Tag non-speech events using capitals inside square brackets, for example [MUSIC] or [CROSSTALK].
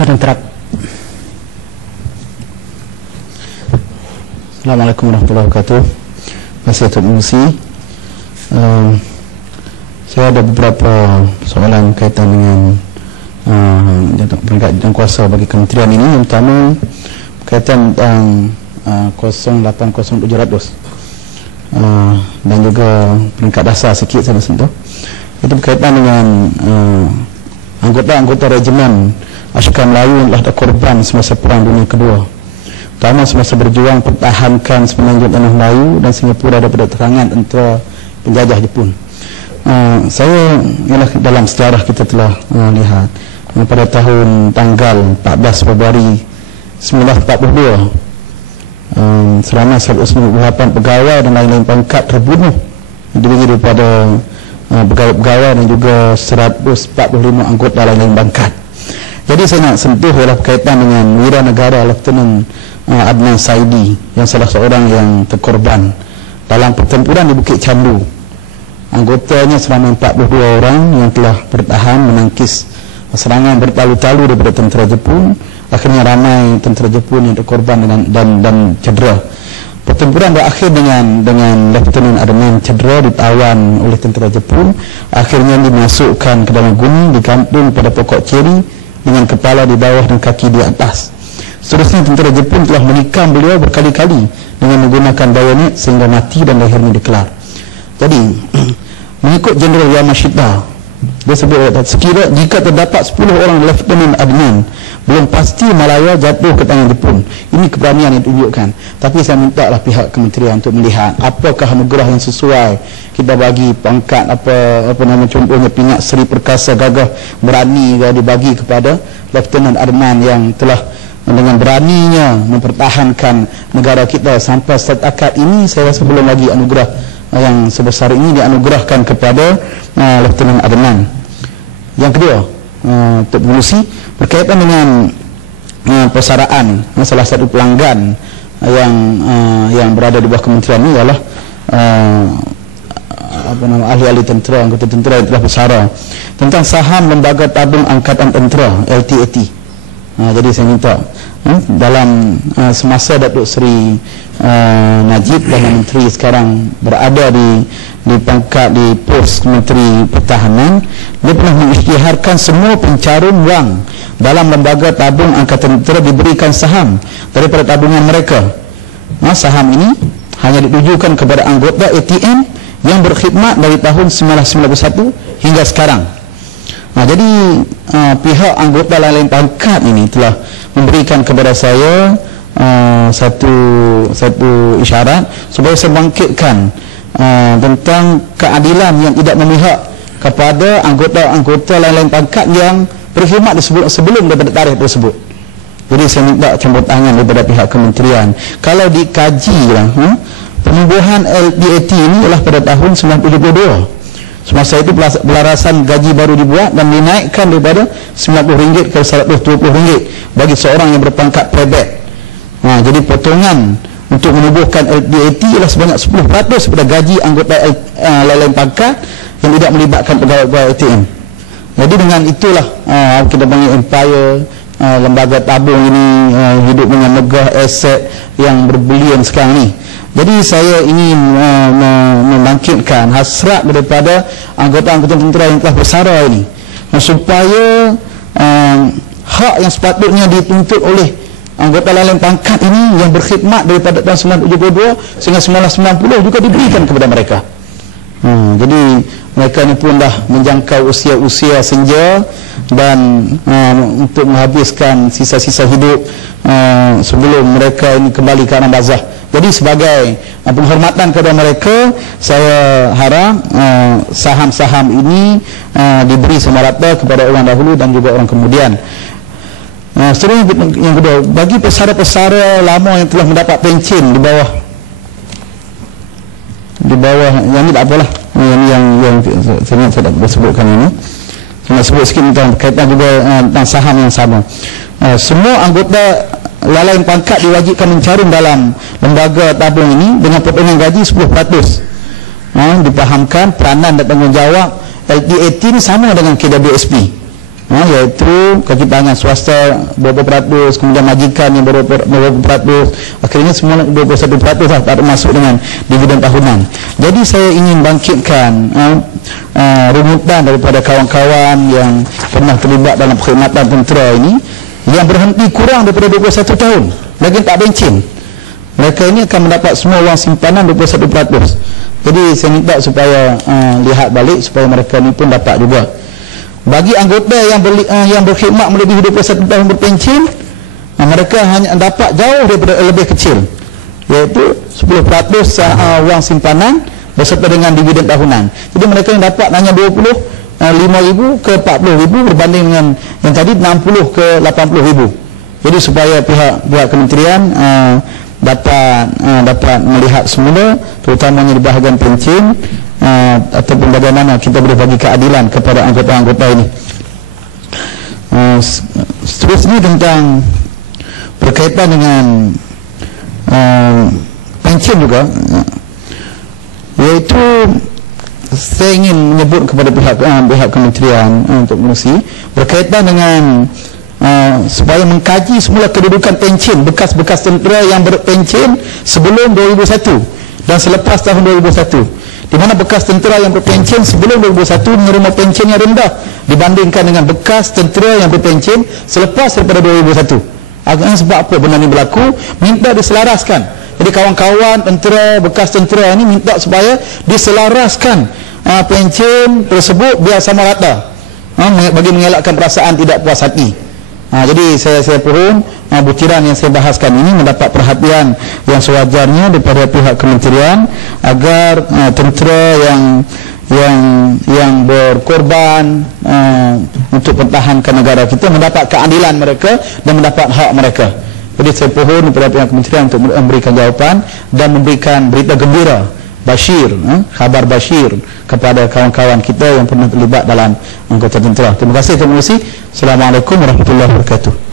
Padang terap. Assalamualaikum warahmatullahi wabarakatuh. Masih Tuan Musi. Uh, saya ada beberapa soalan kaitan dengan uh, peringkat dan kuasa bagi kementerian ini. Yang pertama kaitan tentang uh, 080700 uh, dan juga peringkat dasar sikit saya sentuh. Itu berkaitan dengan uh, anggota-anggota regimen Askar Melayu telah korban semasa Perang Dunia Kedua. Pertama semasa berjuang pertahankan semenanjung tanah Melayu dan Singapura daripada terangan antara penjajah Jepun. Uh, saya ialah dalam sejarah kita telah uh, lihat uh, pada tahun tanggal 14 Februari 1942 um, selama 198 pegawai dan lain-lain pangkat terbunuh dibagi daripada uh, pegawai-pegawai dan juga 145 anggota lain-lain pangkat jadi saya nak sentuh ialah berkaitan dengan wira negara Lieutenant uh, Adnan Saidi yang salah seorang yang terkorban dalam pertempuran di Bukit Candu anggotanya selama 42 orang yang telah bertahan menangkis serangan bertalu-talu daripada tentera Jepun akhirnya ramai tentera Jepun yang terkorban dengan dan dan cedera. Pertempuran berakhir dengan dengan Lieutenant Adnan cedera ditawan oleh tentera Jepun. Akhirnya dimasukkan ke dalam gunung digantung pada pokok ceri dengan kepala di bawah dan kaki di atas. Seterusnya tentera Jepun telah menikam beliau berkali-kali dengan menggunakan bayonet sehingga mati dan lahirnya dikelar. Jadi [CLEARS THROAT] mengikut Jeneral Yamashita dia sebut sekira jika terdapat 10 orang Lieutenant Adnan belum pasti Malaya jatuh ke tangan Jepun. Ini keberanian yang ditunjukkan tapi saya minta lah pihak kementerian untuk melihat apakah anugerah yang sesuai. Kita bagi pangkat apa apa nama contohnya pingat Seri Perkasa Gagah berani dibagi kepada Lieutenant Arman yang telah dengan beraninya mempertahankan negara kita sampai setakat ini. Saya rasa belum lagi anugerah yang sebesar ini dianugerahkan kepada uh, Lieutenant Adnan. Yang kedua uh, Tok Pengurusi berkaitan dengan uh, persaraan. Uh, salah satu pelanggan yang uh, yang berada di bawah kementerian ini ialah uh, apa nama ahli-ahli tentera anggota tentera yang telah bersara tentang saham lembaga tabung angkatan tentera LTAT uh, jadi saya minta uh, dalam uh, semasa Datuk Seri uh, Najib dan Menteri sekarang berada di di pangkat di pos Menteri Pertahanan dia pernah mengisytiharkan semua pencarum wang dalam lembaga tabung angkatan tentera diberikan saham daripada tabungan mereka. Nah, saham ini hanya ditujukan kepada anggota ATM yang berkhidmat dari tahun 1991 hingga sekarang nah, jadi uh, pihak anggota lain-lain pangkat ini telah memberikan kepada saya uh, satu satu isyarat supaya saya bangkitkan uh, tentang keadilan yang tidak memihak kepada anggota-anggota lain-lain pangkat yang berkhidmat sebelum daripada tarikh tersebut. Jadi saya minta campur tangan daripada pihak kementerian. Kalau dikaji lah, hmm, penubuhan LPAT ini adalah pada tahun 1972. Semasa itu pelarasan gaji baru dibuat dan dinaikkan daripada RM90 ke RM120 bagi seorang yang berpangkat prebet. Ha, jadi potongan untuk menubuhkan LDAT ialah sebanyak 10% daripada gaji anggota uh, lain-lain pangkat yang tidak melibatkan pegawai-pegawai ATM. Jadi dengan itulah uh, kita panggil empire uh, lembaga tabung ini uh, hidup dengan megah aset yang berbilion sekarang ni. Jadi saya ingin uh, membangkitkan hasrat daripada anggota-anggota tentera yang telah bersara ini supaya uh, hak yang sepatutnya dituntut oleh anggota lain pangkat ini yang berkhidmat daripada tahun 1972 sehingga 1990 juga diberikan kepada mereka. Hmm, jadi mereka ini pun dah menjangkau usia-usia senja dan um, untuk menghabiskan sisa-sisa hidup uh, sebelum mereka ini kembali ke alam bazah. Jadi sebagai uh, penghormatan kepada mereka, saya harap uh, saham-saham ini uh, diberi semarata kepada orang dahulu dan juga orang kemudian. Nah, seterusnya yang kedua, bagi pesara-pesara lama yang telah mendapat pencen di bawah di bawah yang ini tak apalah yang yang yang saya nak sebutkan ini. Saya nak sebut sikit tentang berkaitan juga uh, tentang saham yang sama. Uh, semua anggota lain pangkat diwajibkan mencarum dalam lembaga tabung ini dengan potongan gaji 10% uh, dipahamkan peranan dan tanggungjawab LDAT ini sama dengan KWSP ha, iaitu kaki tangan swasta berapa peratus kemudian majikan yang berapa, berapa peratus. Akhirnya semua 21 peratus lah tak masuk dengan dividen tahunan. Jadi saya ingin bangkitkan ha, uh, rumutan daripada kawan-kawan yang pernah terlibat dalam perkhidmatan tentera ini yang berhenti kurang daripada 21 tahun. Lagi tak bencin. Mereka ini akan mendapat semua wang simpanan 21% jadi saya minta supaya uh, lihat balik supaya mereka ni pun dapat juga bagi anggota yang ber, uh, yang berkhidmat melebihi 21 tahun berpencen uh, mereka hanya dapat jauh daripada lebih kecil iaitu 10% uh, wang simpanan beserta dengan dividen tahunan. Jadi mereka yang dapat hanya 20 uh, 5 ribu ke 40 ribu berbanding dengan yang tadi 60 ke 80 ribu. Jadi supaya pihak pihak kementerian uh, dapat uh, dapat melihat semula terutamanya di bahagian pencin uh, ataupun bagaimana kita boleh bagi keadilan kepada anggota-anggota ini. Uh, seterusnya tentang berkaitan dengan uh, pencin juga. Uh, iaitu saya ingin menyebut kepada pihak uh, pihak kementerian uh, untuk mengusi berkaitan dengan Uh, supaya mengkaji semula kedudukan pencen bekas-bekas tentera yang berpencen sebelum 2001 dan selepas tahun 2001 di mana bekas tentera yang berpencen sebelum 2001 menerima pencen yang rendah dibandingkan dengan bekas tentera yang berpencen selepas daripada 2001 agaknya sebab apa benda ini berlaku? Minta diselaraskan. Jadi kawan-kawan tentera bekas tentera ini minta supaya diselaraskan uh, pencen tersebut biar sama rata. Uh, bagi mengelakkan perasaan tidak puas hati Ha, jadi saya saya pohon ha, butiran yang saya bahaskan ini mendapat perhatian yang sewajarnya daripada pihak kementerian agar ha, tentera yang yang yang berkorban uh, untuk pertahankan negara kita mendapat keadilan mereka dan mendapat hak mereka. Jadi saya pohon kepada pihak kementerian untuk memberikan jawapan dan memberikan berita gembira Bashir, eh, khabar Bashir kepada kawan-kawan kita yang pernah terlibat dalam anggota tentera. Terima kasih, terima kasih. Assalamualaikum warahmatullahi wabarakatuh.